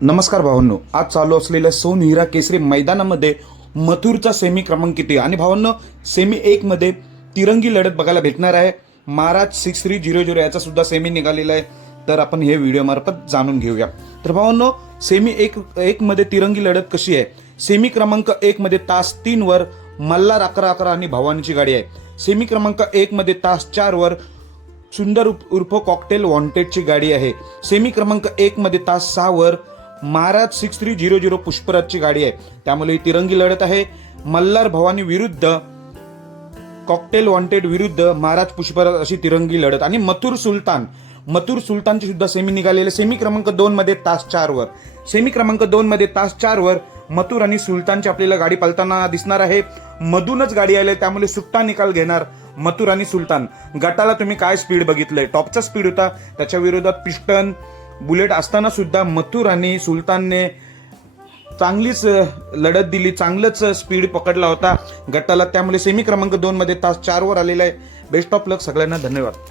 नमस्कार भावांनो, आज चालू असलेल्या सोन हिरा केसरी मैदानामध्ये मथुरचा सेमी क्रमांक किती आणि भावांनो सेमी 1 मध्ये तिरंगी लढत बघायला भेटणार आहे. महाराज 6300 याचा सुद्धा सेमी निघालेला आहे, तर आपण हे व्हिडिओ मार्फत जाणून घेऊया. तर भावांनो सेमी 1 मध्ये तिरंगी लढत कशी आहे. सेमी क्रमांक 1 मध्ये तास 3 वर मल्हार 11-11 आणि भवानीची गाडी आहे. सेमी क्रमांक 1 मध्ये तास 4 वर सुंदर उर्फ कॉकटेल वॉन्टेडची गाडी आहे. सेमी क्रमांक 1 मध्ये तास 6 वर महाराज 6300 पुष्पराजची गाडी आहे. त्यामुळे ही तिरंगी लढत आहे. मल्हार भवानी विरुद्ध कॉकटेल वॉन्टेड विरुद्ध महाराज पुष्पराज अशी तिरंगी लढत. आणि मथुर सुलतानची सुद्धा सेमी निघालेले. सेमी क्रमांक 2 मध्ये तास 4 वर सेमी क्रमांक 2 मध्ये तास 4 वर मथुर आणि सुलतानची आपल्याला गाडी पळताना दिसणार आहे. मधूनच गाडी आली, त्यामुळे सुट्टा निकाल घेणार मथुर आणि सुलतान. गटाला तुम्ही काय स्पीड बघितलंय, टॉपचा स्पीड होता. त्याच्या विरोधात पिस्टन बुलेट असताना सुद्धा मथुर आणि सुलतानने चांगलीच लढत दिली, चांगलंच स्पीड पकडला होता गटाला. त्यामुळे सेमी क्रमांक 2 मध्ये तास 4 वर आलेला आहे. बेस्ट ऑफ लक सगळ्यांना. धन्यवाद.